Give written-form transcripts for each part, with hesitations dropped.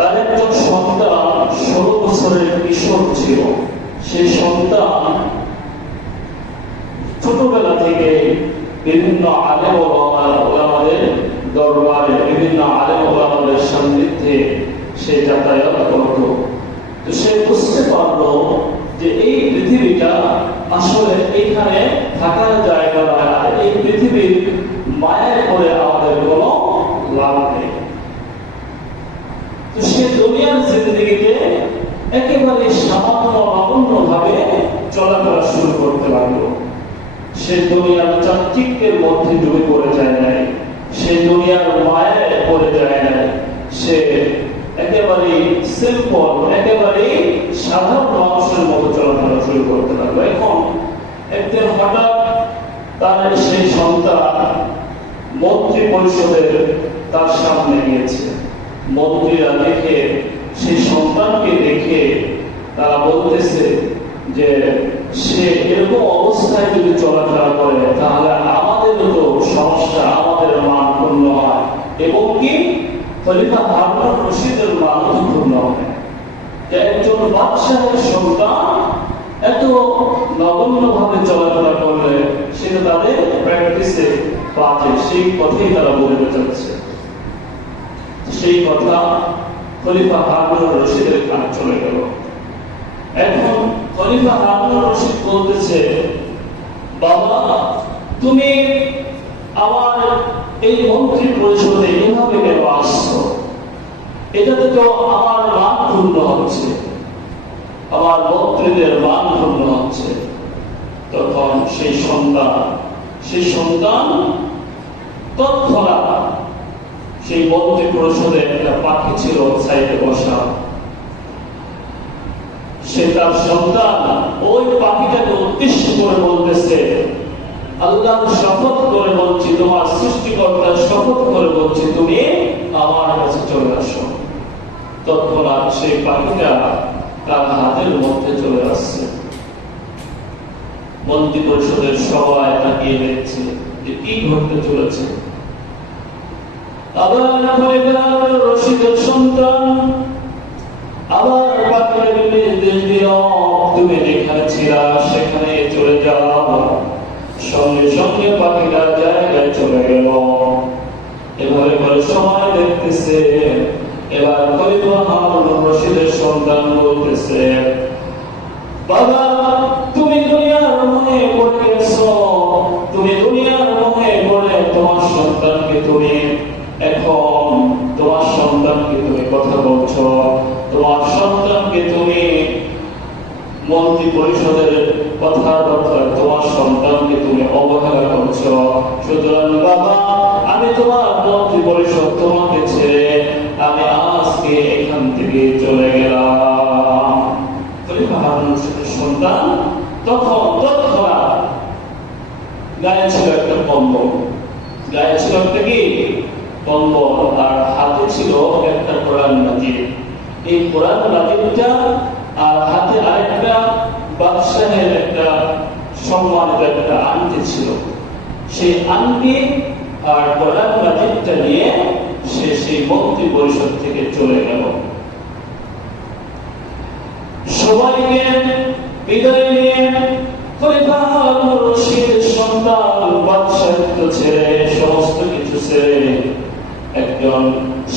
তার একজন সন্তান 16 বছরের কিশোর ছিল। সেই সন্তান ছোটবেলা থেকে বিভিন্ন আলেম ওলামাদের দরবারে, বিভিন্ন আলেম ওলামাদের সান্নিধ্যে সে যাতায়াত করত। তো সে বুঝতে পারলো যে এই পৃথিবীটা আসলে এখানে থাকার জায়গা নয়, আর এই পৃথিবীর মায়ায় করে আমাদের কোনো লাভ নেই। তো সে দুনিয়ার জিন্দেগিতে একেবারে সামান্য নগণ্য ভাবে চলাফেরা শুরু করতে লাগলো। সে দুনিয়ার চাকচিক্যের মধ্যে ডুবে পড়ে যায় নাই, সে দুনিয়ার মায়ায় পড়ে যায় নাই, সে একেবারে সিম্পল, একেবারে সাধারণ মানুষের মতো চলাফেরা শুরু করতে লাগলো। এখন একদিন হঠাৎ তার সেই সন্তান মন্ত্রী পরিষদের তার সামনে গিয়েছে। মন্ত্রীরা দেখে, সেই সন্তানকে দেখে তারা বলতেছে যে সে এরকম অবস্থায় যদি চলাফেরা করে তাহলে আমাদের তো সমস্যা, আমাদের মান ক্ষুণ্ণ হয়, এবং কি খলিফা হারুন রশিদের মান ক্ষুণ্ণ হয়। একজন বাদশাহের সন্তান এত নগণ্য ভাবে চলাফেরা করলে সেটা তাদের প্র্যাকটিসে বাজে, সেই কথাই তারা বলে যাচ্ছে। সেই কথা খলিফা হারুন রশিদের কানে চলে গেল। এখন খলিফা হারুন রশিদ বলতেছে, বাবা তুমি আমার এই মন্ত্রী পরিষদে এভাবে কেন আসছো? এটাতে তো আমার মান ক্ষুণ্ণ হচ্ছে, আমার মন্ত্রীদের মান ক্ষুণ্ণ হচ্ছে। তখন সেই সন্তান তৎক্ষণাৎ সেই মন্ত্রী পরিষদে একটা পাখি ছিল সাইডে বসা, সে তার সন্তান ওই পাখিটাকে উদ্দেশ্য করে বলতেছে, আল্লাহর শপথ করে বলছি, তোমার সৃষ্টিকর্তার শপথ করে বলছি, তুমি আমার কাছে চলে আসো। তৎক্ষণাৎ সেই পাখিটা তার হাতের মধ্যে চলে আসছে। মন্ত্রী পরিষদের সবাই তাকিয়ে দেখছে যে কি ঘটতে চলেছে। আবার রশিদের সন্তান আবার পাখিটাকে নির্দেশ দিল, তুমি যেখানে ছিলা সেখানে চলে যাও। সঙ্গে সঙ্গে পাখিটা জায়গায় চলে গেল। এভাবে করে সময় দেখতেছে। এবার খলিফা হারুন রশিদের সন্তান বলতেছে, বাবা তুমি দুনিয়ার মোহে পড়ে গেছো, তুমি দুনিয়ার মোহে পড়ে তোমার সন্তানকে তুমি এখন তোমার সন্তানকে তুমি কথা বলছো, তোমার সন্তানকে তুমি মন্ত্রী পরিষদের কথাবার্তা, তোমার সন্তানকে তুমি অবহেলা করছো। সুতরাং বাবা আমি তোমার মন্ত্রী পরিষদ তোমাকে ছেড়ে আমি আজকে এখান থেকে চলে গেলাম। খলিফা হারুন রশিদের সন্তান তখন তৎক্ষণাৎ গায়ে ছিল একটা কম্বল, গায়ে ছিল একটা কি কম্বল, আর হাতে ছিল একটা কোরআন নাজির। এই কোরআন নাজিরটা আর হাতে আরেকটা বাদশাহের একটা সম্মানিত একটা আংটি ছিল। সেই আংটি আর কোরআন নাজিরটা নিয়ে সে সেই মন্ত্রী পরিষদ থেকে চলে গেল। সবাইকে বিদায় নিয়ে খলিফা হারুন রশিদের সন্তান বাদশাহিত্ব ছেড়ে, সমস্ত কিছু ছেড়ে, একজন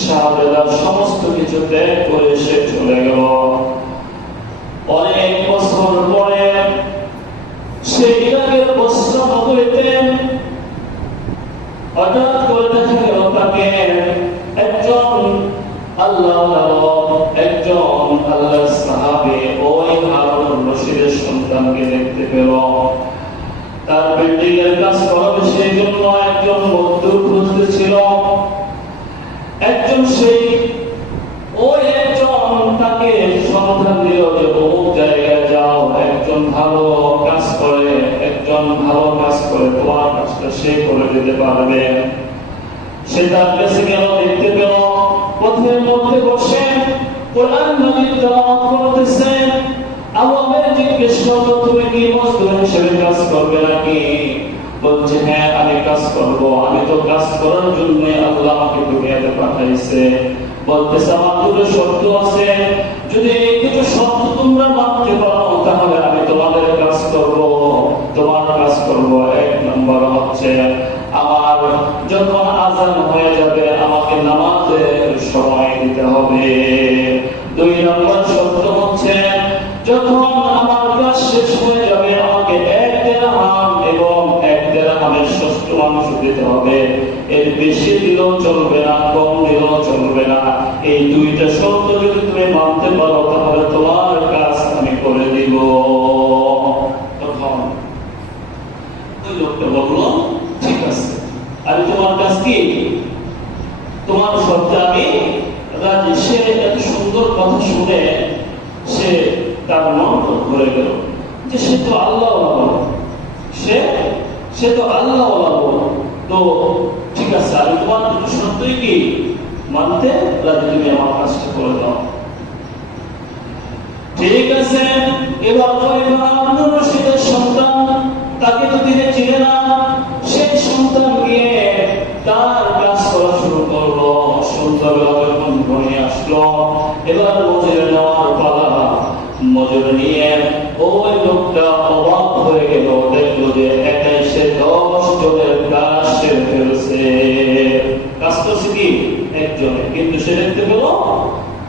শাহজাদার সমস্ত কিছু ত্যাগ করে সে চলে গেল। অনেক বছর পরে সে ইরাকের বসরা নগরীতে হঠাৎ করে দেখা গেল তাকে একজন আল্লাহর সাহাবী ওই হারুন রশিদের সন্তানকে দেখতে পেল। তার বিল্ডিং এর কাজ করাবে সেই জন্য একজন মজদুর খুঁজতেছিল। একজন সেই ওই একজন তাকে সন্ধান দিল যে অমুক জায়গায় যাও, একজন ভালো কাজ করে, একজন ভালো কাজ করে, তোমার কাজটা সে করে দিতে পারবে। সে তার কাছে গেল, দেখতে পেল পথের মধ্যে বসে কোরআন নাজির তেলাওয়াত করতেছে। আওয়ামের জিজ্ঞেস করলো, তুমি কি মজদুর হিসেবে কাজ করবে নাকি? বলছে হ্যাঁ আমি কাজ করব, আমি তো কাজ করার জন্য আল্লাহ আমাকে দুনিয়াতে পাঠাইছে। বলতেছে আমার দুটো শর্ত আছে, যদি এই দুটো শর্ত তোমরা মানতে পারো তাহলে আমি তোমাদের কাজ করব, তোমার কাজ করব। এক নম্বর হচ্ছে আমার যখন আযান হয়ে যাবে আমাকে নামাজের সময় দিতে হবে। দুই নম্বর শর্ত হচ্ছে যখন আমার কাজ শেষ হয়ে যাবে আমাকে 1 দিরহাম এবং 1 দিরহামের ষষ্ঠমাংশ দিতে হবে। এর বেশি দিলেও চলবে না, কম দিলেও চলবে না। এই দুইটা শর্ত যদি তুমি মানতে পারো তাহলে তোমার কাজ আমি করে দিব। তখন ওই লোকটা বললো ঠিক আছে, আমি তোমার কাছ কি তোমার শর্তে আমি রাজি। সে এত সুন্দর কথা শুনে সে তার মন ভরে গেল যে সে তো আল্লাহ, সে তো আল্লাহ। তো ঠিক আছে, আমি তোমার দুটো শর্তই কি মানতে রাজি, তুমি আমার কাজটা করে দাও। ঠিক আছে, এবার হারুন রশিদের সন্তান, তাকে তো তিনি চিনে না, সেই সন্তান গিয়ে তার কাজ করা শুরু করলো। সন্ধ্যাবেলা যখন ঘনিয়ে আসলো এবার মজুরি নেওয়ার পালা। মজুরি নিয়ে ওই লোকটা অবাক হয়ে গেল, দেখলো যে একাই সে 10 জনের কাজ সেরে ফেলছে। কাজ করছে কি একজনে, কিন্তু সে দেখতে পেল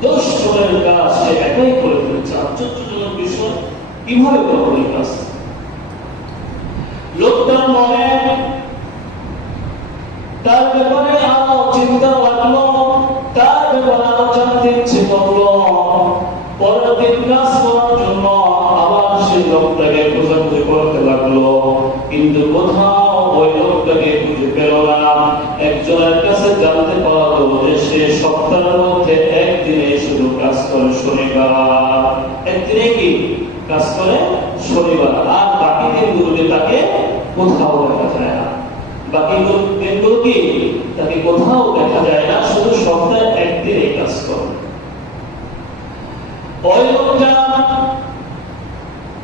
10 জনের কাজ সে একাই করে ফেলছে। আশ্চর্যজনক বিষয়, কিভাবে করলো এই কাজ? লোকটার মনে তার ব্যাপারে আরো চিন্তা লাগলো, তার ব্যাপারে আরো জানতে ইচ্ছে করলো। পরের দিন কাজ করার জন্য আবার সেই লোকটাকে খোঁজাখুঁজি করতে লাগলো, কিন্তু কোথাও ওই লোকটাকে খুঁজে পেল না। একজনের কাছে জানতে পারলো যে সে সপ্তাহের মধ্যে একদিনে শুধু কাজ করে শনিবার। একদিনে কি কাজ করে শনিবার, আর বাকি দিনগুলোতে তাকে কোথাও দেখা যায় না। বাকি দিনগুলো কি তাকে কোথাও দেখা যায় না, শুধু সপ্তাহে একদিনে কাজ করে। ওই লোকটা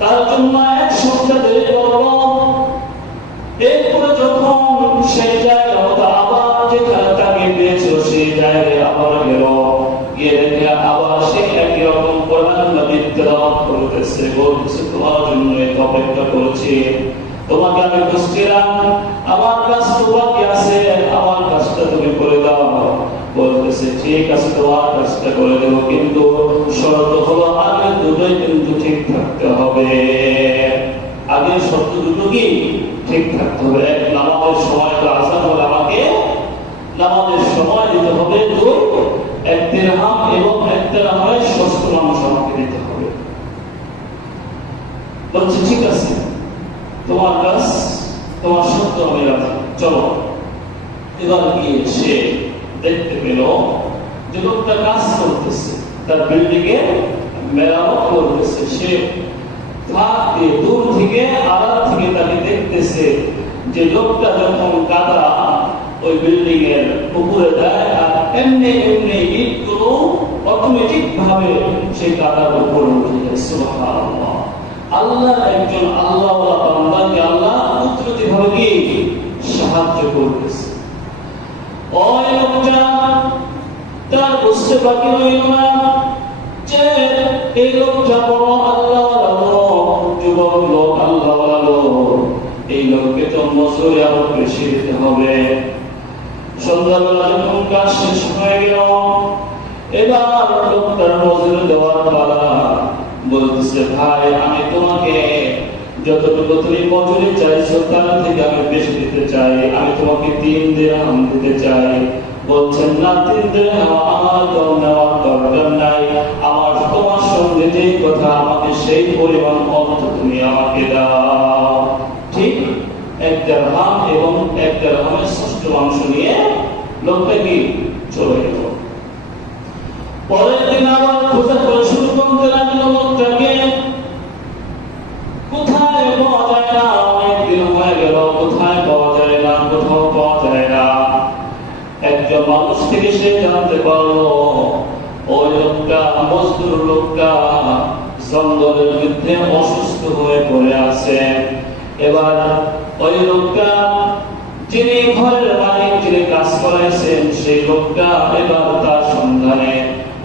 তার জন্য 1 সপ্তাহ দেরি করলো। এরপরে যখন সেই জায়গা মতো আবার যেখানে তাকে পেয়েছিল সেই জায়গায় আবার গেল, গিয়ে দেখে আবার সে একই রকম কোরআন মাজিদ তেলাওয়াত করতেছে, বলতেছে তোমার জন্য অপেক্ষা করেছি, তোমাকে আমি খুঁজছিলাম, আমার কাজ তো বাকি আছে, আমার কাজটা তুমি করে দাও। বলতেছে ঠিক আছে, তোমার কাজটা করে দেব, কিন্তু শর্ত হলো আগে দুটোই কিন্তু ঠিক থাকতে হবে। আগে শর্ত দুটো কি ঠিক থাকতে হবে। এক, নামাজের সময় আযান হলে আমাকে নামাজের সময় দিতে হবে। 2, 1 দিরহাম এবং 1 দিরহামের ষষ্ঠমাংশ আমাকে দিতে হবে। বলছে ঠিক আছে, তোমার কাজ তোমার শর্ত আমি রাখি, চলো। এবার গিয়ে সে দেখতে পেল যে লোকটা কাজ করতেছে, তার বিল্ডিং এ মেরামত করতেছে। সে দূর থেকে আড়াল থেকে তাকে দেখতেছে যে লোকটা যখন কাদা ওই বিল্ডিং এর উপরে দেয় আর এমনি এমনি ইটগুলো অটোমেটিক ভাবে সেই কাদার উপরে উঠে যায়। সুবহানাল্লাহ, আল্লাহ একজন আল্লাহওয়ালা বান্দাকে আল্লাহ কুদরতি ভাবে কি সাহায্য করতেছে। ওই লোকটা তার বুঝতে বাকি রইল না যে এই লোকটা বড় আল্লাহওয়ালা লোক, যুবক লোক, আল্লাহওয়ালা লোক, এই লোককে তো মজুরি আরো বেশি দিতে হবে। সন্ধ্যাবেলা যখন কাজ শেষ হয়ে গেল এবার লোকটার মজুরি দেওয়ার পালা। বলতেছে ভাই, আমি তোমাকে যতটুকু তুমি মজুরি চাইছো তার থেকে আমি বেশি দিতে চাই, আমি তোমাকে 3 দিরহাম দিতে চাই। বলছেন না, 3 দিরহাম আমার কম নেওয়ার দরকার নাই, আমার তোমার সঙ্গে যেই কথা আমাকে সেই পরিমাণ অর্থ তুমি আমাকে দাও। ঠিক 1 দিরহাম এবং 1 দিরহামের ষষ্ঠমাংশ নিয়ে লোকটা কি চলে গেল। পরের দিন আবার খোঁজা করে শুরু করতে লাগলো লোকটাকে, কোথায় পাওয়া যায় না, অনেক দিন হয়ে গেল, কোথায় পাওয়া যায় না, কোথাও পাওয়া যায় না। একজন মানুষ থেকে সে জানতে পারলো ওই লোকটা, মজদুর লোকটা জঙ্গলের মধ্যে অসুস্থ হয়ে পড়ে আছে। এবার ওই লোকটা যিনি ঘরের মালিক, যিনি কাজ করাইছেন সেই লোকটা এবার তার সন্ধানে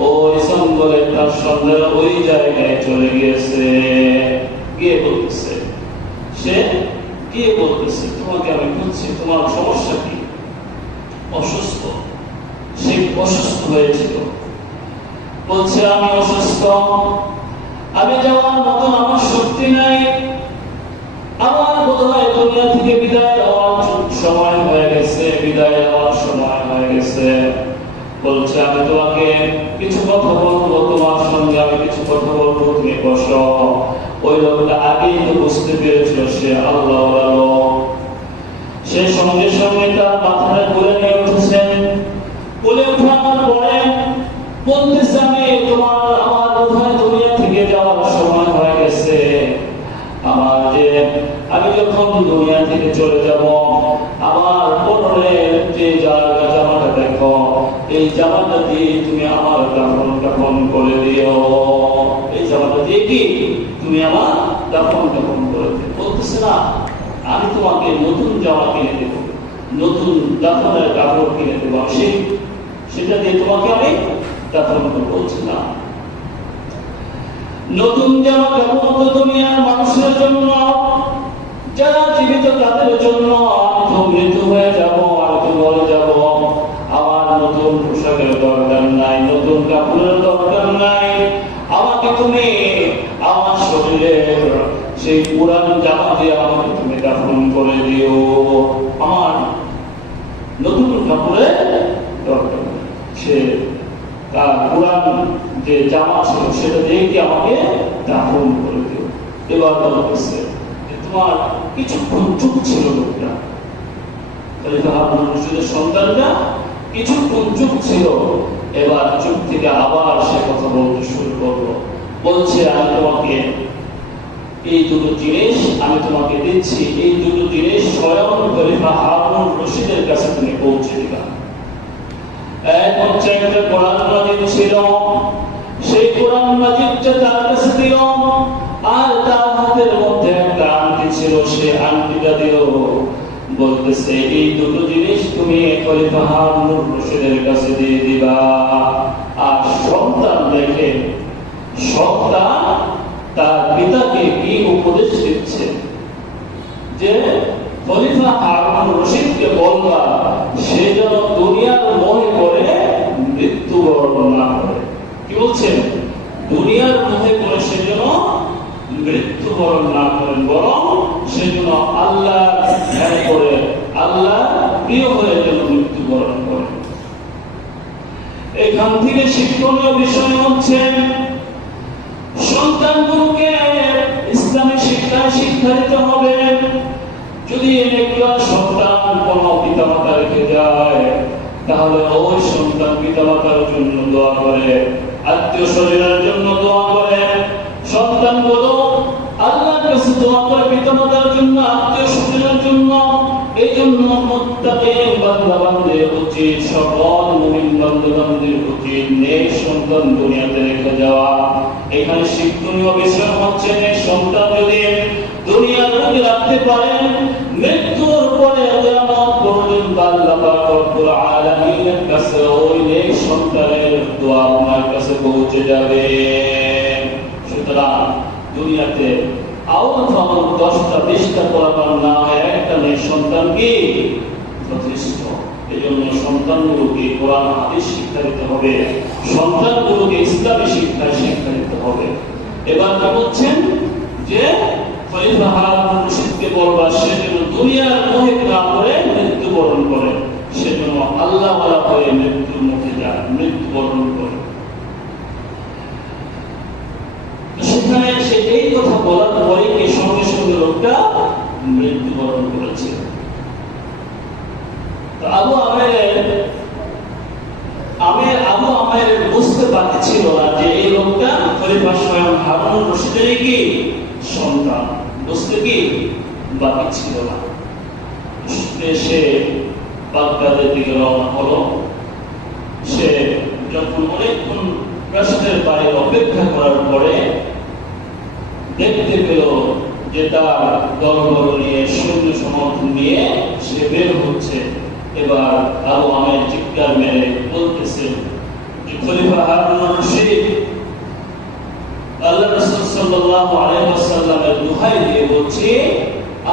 ওই জঙ্গলে তার সন্ধানে ওই জায়গায় চলে গিয়েছে। গিয়ে বলতেছে, সে গিয়ে বলতেছে, তোমাকে আমি খুঁজছি, তোমার সমস্যা কি? অসুস্থ। সে অসুস্থ হয়েছিল, বলছে আমি অসুস্থ, আমি যাওয়ার মতন আমার শক্তি নাই, আমার বোধহয় দুনিয়া থেকে বিদায় হওয়ার সময় হয়ে গেছে, বিদায় হওয়ার সময় হয়ে গেছে। বলছে আমি তোমাকে কিছু কথা বলবো, তোমার সঙ্গে আমি কিছু কথা বলবো, তুমি বসো। ওই লোকটা আগেই তো বুঝতে পেরেছিল সে আল্লাহর লোক। সে সঙ্গে সঙ্গে তার মাথাটা কোলে নিয়ে উঠেছেন। কোলে উঠানোর পরে বলতেছে আমি আমার বোধহয় দুনিয়া থেকে যাওয়ার সময় হয়ে গেছে, আমার যে আমি যখন দুনিয়া থেকে চলে যাব আমার পরনের যে জামাটা দেখো, এই জামাটা দিয়ে তুমি আমার দাফন করে দিও। এই জামাটা দিয়ে কি তুমি আমার দাফন করে দিও। বলতেছে না আমি তোমাকে নতুন জামা কিনে দেব, নতুন দাফনের কাপড় কিনে দেবো, সেটা দিয়ে তোমাকে আমি দাফন করবো। বলছে না, নতুন জামা কাপড় তো দুনিয়ার মানুষের জন্য, যারা জীবিত তাদের জন্য। আমি তো মৃত্যু হয়ে যাব, আমি তো মরে যাব, আমার নতুন পোশাকের দরকার নাই, নতুন কাপড়ের দরকার নাই। আমাকে তুমি আমার শরীরের সেই পুরান জামা দিয়ে আমাকে তুমি দাফন করে দিও, আমার নতুন কাপড়ের দরকার নেই। সে তার পুরান যে জামা ছিল সেটা দিয়ে কি আমাকে দাফন করে দিও। এবার বলতেছে তোমার কিছুক্ষণ চুপ ছিল লোকটা, সন্তানটা কিছুক্ষণ চুপ ছিল, এবার চুপ থেকে আবার সে কথা বলতে শুরু করলো। বলছে আমি তোমাকে এই দুটো জিনিস আমি তোমাকে দিচ্ছি, এই দুটো জিনিস স্বয়ং খলিফা হারুন রশিদের কাছে তুমি পৌঁছে দিবা। এক হচ্ছে একটা কোরআন মাজিদ ছিল, সেই কোরআন মাজিদটা তার কাছে দিল, আর তার হাতের মধ্যে একটা আংটি ছিল, সেই আংটিটা দিল। বলতেছে এই দুটো জিনিস তুমি খলিফা হারুন রশিদের কাছে দিয়ে দিবা। আর সন্তান দেখে, সন্তান তার পিতাকে কি উপদেশ দিচ্ছে যে খলিফা হারুন রশিদকে বলবা সে যেন দুনিয়ার মোহে পড়ে মৃত্যুবরণ না করে। কি বলছেন? দুনিয়ার মোহে পড়ে সে যেন মৃত্যুবরণ না করেন, বরং সে যেন আল্লাহ ধ্যান করে, আল্লাহ প্রিয় হয়ে যেন মৃত্যুবরণ করে। এখান থেকে শিক্ষণীয় বিষয় হচ্ছে সন্তানগুলোকে ইসলামী শিক্ষায় শিক্ষা দিতে হবে। যদি একজন সন্তান কোন পিতামাতা রেখে যায় তাহলে ওই সন্তান পিতামাতার জন্য দোয়া করে, আত্মীয় স্বজনের জন্য দোয়া করে। সন্তানগুলো আল্লাহর কাছে দোয়া করে পিতামাতার জন্য, আত্মীয় স্বজনের জন্য। এই জন্য মুত্তাকিন বান্দা-বান্দির উচিত, সকল মুমিন বান্দা-বান্দির উচিত নেক সন্তান দুনিয়াতে রেখে যাওয়া। এখানে শিক্ষণীয় বিষয় হচ্ছে সন্তান যদি দুনিয়ার মধ্যে রাখতে পারেন, মৃত্যুর পরে কিয়ামত পর্যন্ত আল্লাহ পাক রব্বুল আলামিনের কাছে ওই নেক সন্তানের দোয়া আপনার কাছে পৌঁছে যাবে। সুতরাং দুনিয়াতে আউল 10টা 20টা পড়াবার না হয় একটা নেক সন্তান কি যথেষ্ট। এই জন্য সন্তানগুলোকে কোরআন হাদিস শিক্ষা দিতে হবে, সন্তানগুলোকে ইসলামী শিক্ষায় শিক্ষা দিতে হবে। এবার কি বলছেন যে খলিফা হারুন রশিদকে বলবা সে যেন দুনিয়ার মোহে না পড়ে মৃত্যুবরণ করে, সে যেন আল্লাহ ওয়ালা হয়ে মৃত্যুর মুখে যায়, মৃত্যুবরণ করে। সেখানে সে এই কথা বলার পরে কি সঙ্গে সঙ্গে লোকটা মৃত্যুবরণ করেছে। আবু আমের বুঝতে বাকি ছিল না যে এই লোকটা খলিফা স্বয়ং হারুন রশিদের কি সন্তান, বুঝতে কি বাকি ছিল না। সে বাগদাদের দিকে রওনা হলো। সে যখন অনেকক্ষণ প্রাসাদের বাইরে অপেক্ষা করার পরে দেখতে পেল যে তার দলবল নিয়ে সৈন্য সমর্থন নিয়ে সে বের হচ্ছে। এবার আবু আমের চিৎকার মেরে বলতেছে যে খলিফা হারুন রশিদ, আল্লাহ রাসূল সাল্লাল্লাহু আলাইহি ওয়াসাল্লামের দোহাই দিয়ে বলছি,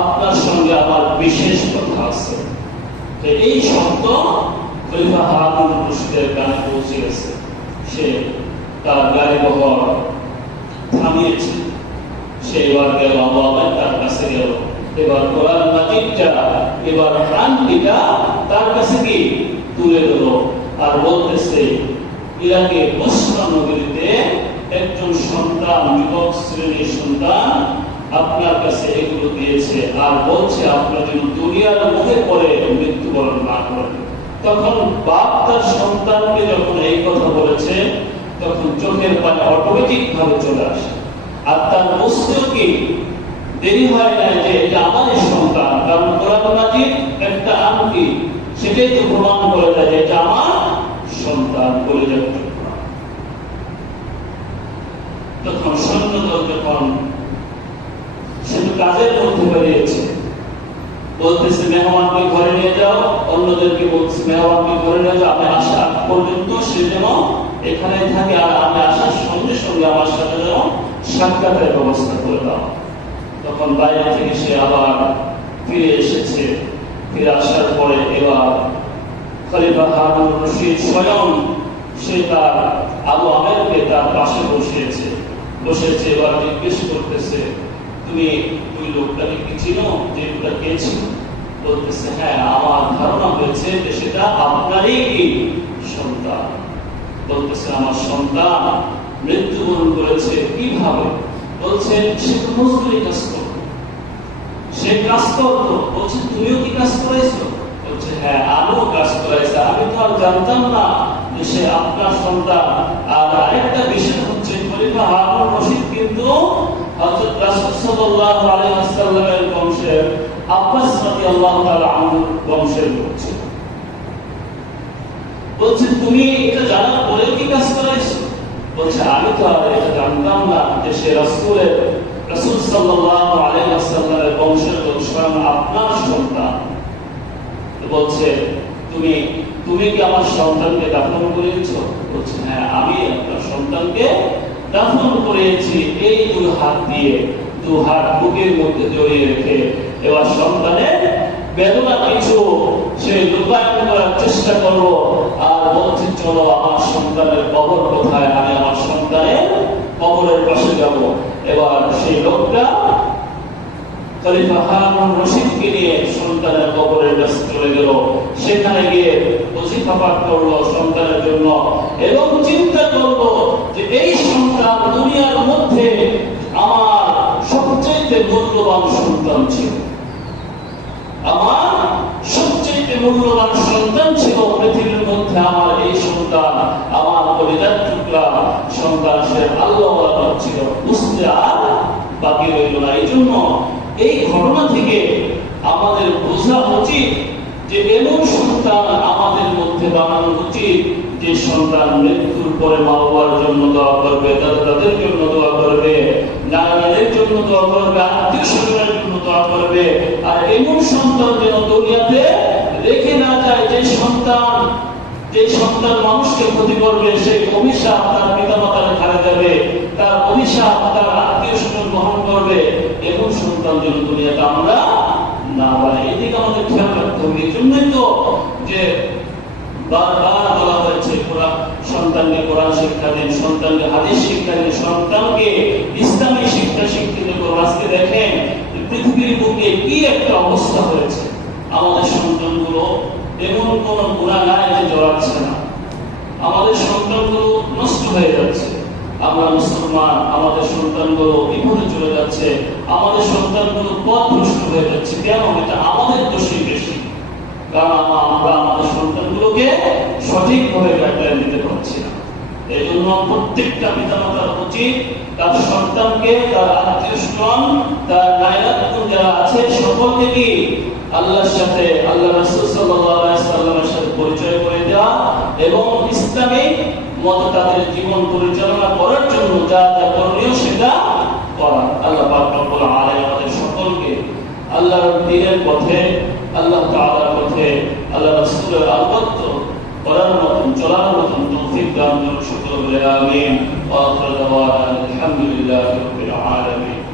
আপনার সঙ্গে আমার বিশেষ কথা আছে। তো এই শব্দ খলিফা হারুন রশিদের কানে পৌঁছে গেছে। সে তার গাড়ি বহর থামিয়েছে। সে এবার গেল আবু আমের তার কাছে গেল। এবার কোরআন মাজিদটা, এবার প্রাণটিটা তার কাছে কি তুলে দিল আর বলতেছে, ইরাকে বসরা নগরীতে একজন সন্তান, যুবক শ্রেণীর সন্তান আপনার কাছে এগুলো দিয়েছে আর বলছে আপনার জন্য দুনিয়ার মুখে পড়ে মৃত্যুবরণ না করেন। তখন বাপ তার সন্তানকে যখন এই কথা বলেছে, তখন চোখের পানি অটোমেটিক ভাবে চলে আসে। আর তার বুঝতেও কি দেরি হয় না যে এটা আমাদের সন্তান, কারণ কোরআন মাজিদ একটা আংটি, সেটাই তো প্রমাণ করে দেয় যে এটা আমার সন্তান বলে যাচ্ছে। তখন সৈন্যদল যখন শুধু কাজের মধ্যে বেরিয়েছে, বলতেছে মেহমানকে ঘরে নিয়ে যাও, অন্যদেরকে বলছে মেহমানকে ঘরে নিয়ে যাও, আমি আসা পর্যন্ত সে যেন এখানে থাকে, আর আমি আসার সঙ্গে সঙ্গে আমার সাথে যেন সাক্ষাতের ব্যবস্থা করে দাও। তখন বাইরে থেকে সে আবার ফিরে এসেছে। ফিরে আসার পরে এবার খলিফা হারুন রশিদ স্বয়ং সে তার আবু আমেরকে তার পাশে বসিয়েছে। এবার জিজ্ঞেস করতেছে, তুমি ওই লোকটাকে কি চিনো, যে লোকটা কে ছিল? বলতেছে, হ্যাঁ, আমার ধারণা হয়েছে যে সেটা আপনারই কি সন্তান। বলতেছে, আমার সন্তান মৃত্যুবরণ করেছে কিভাবে? বলছে, সে তো মজদুরি কাজ করতো, সে কাজ করতো। বলছে, তুমিও কি কাজ করাইছো? বলছে, হ্যাঁ, আমিও কাজ করাইছি। আমি তো আর জানতাম না যে সে আপনার সন্তান। আর আরেকটা বিষয় হচ্ছে, খলিফা হারুন রশিদ কিন্তু হযরত রাসূল সাল্লাল্লাহু আলাইহি ওয়াসাল্লামের বংশের আব্বাস রাদিয়াল্লাহু তাআলা আনহুর বংশের লোক ছিল। বলছে, তুমি এটা জানার পরেও কি কাজ করাইছো? বলছে, আমি তো আর এটা জানতাম না যে সে রাসূল সাল্লাল্লাহু আলাইহি ওয়াসাল্লামের বংশের লোক, স্বয়ং আপনার সন্তান। বলছে, তুমি কি আমার সন্তানকে দাফন করিয়েছো? বলছে, হ্যাঁ, আমি আপনার সন্তানকে দাফন করিয়েছি এই দুই হাত দিয়ে, দু হাত বুকের মধ্যে জড়িয়ে রেখে। এবার সন্তানের বেদনা কিছু সে রূপায়ণ করার চেষ্টা করবো, আর বলছে, চলো আমার সন্তানের কবর কোথায়, আমি আমার সন্তানের কবরের পাশে যাব। এবার সেই লোকটা খলিফা হারুন রশিদকে নিয়ে সন্তানের কবরের কাছে চলে গেল। সেখানে গিয়ে ওজিফা পাঠ করলো সন্তানের জন্য, এবং চিন্তা করলো যে এই সন্তান দুনিয়ার মধ্যে আমার সবচেয়ে মূল্যবান সন্তান ছিল, আমার সবচেয়ে মূল্যবান সন্তান ছিল পৃথিবীর মধ্যে। আমার এই সন্তান আমার কলিজার টুকরা সন্তান, সে আল্লাহওয়ালা ছিল, বুঝতে আর বাকি রইল না। এই জন্য এই ঘটনা থেকে আমাদের বোঝা উচিত যে এমন সন্তান আমাদের মধ্যে বানানো উচিত যে সন্তান মৃত্যুর পরে মা বাবার জন্য দোয়া করবে, তাদের জন্য দোয়া করবে, নানাদের জন্য দোয়া করবে, আত্মীয় স্বজনের জন্য দোয়া করবে। আর এমন সন্তান যেন দুনিয়াতে রেখে না যায় যে সন্তান মানুষকে ক্ষতি করবে, সেই অভিশাপ তার পিতা মাতার ঘাড়ে যাবে, তার অভিশাপ তার আত্মীয় স্বজন বহন করবে। এমন সন্তান যেন দুনিয়াতে আমরা না বানাই, এদিকে আমাদের খেয়াল রাখতে হবে। এই জন্যই তো যে বারবার বলা হয়েছে সন্তানকে কোরআন শিক্ষা দিন, সন্তানকে হাদিস শিক্ষা দিন, সন্তানকে ইসলামী শিক্ষা শিক্ষিত করুন। আজকে দেখেন পৃথিবীর বুকে কি একটা অবস্থা হয়েছে, আমাদের সন্তানগুলো এমন কোন গুনাহে যে জড়াচ্ছে না, আমাদের সন্তানগুলো নষ্ট হয়ে যাচ্ছে। আমরা মুসলমান, আমাদের সন্তানগুলো বিপদে চলে যাচ্ছে, আমাদের সন্তানগুলো পথভ্রষ্ট হয়ে যাচ্ছে। কেন? এটা আমাদের দোষই বেশি, কারণ আমরা আমাদের সন্তানগুলোকে সঠিকভাবে গাইডলাইন দিতে পারছি না। এই জন্য প্রত্যেকটা পিতামাতার উচিত তার সন্তানকে, তার আত্মীয় স্বজন, তার নায়রাতকুন যারা আছে সকলকে কি আল্লাহর সাথে, আল্লাহ রাসূল সাল্লাল্লাহু আলাইহি ওয়াসাল্লামের সাথে পরিচয় করে দেওয়া, এবং ইসলামিক মতে তাদের জীবন পরিচালনা করার জন্য যা যা করণীয় সেটা করা। আল্লাহ পাক রব্বুল আলামিন আমাদের সকলকে আল্লাহর দ্বীনের পথে, আল্লাহ তাআলার পথে, আল্লাহ রাসূলের আনুগত্য করার মতন, চলার মতন তৌফিক দান করুন। সকলে বলে আমিন। ওয়া আখিরু দাওয়ানা আলহামদুলিল্লাহি রাব্বিল আলামিন।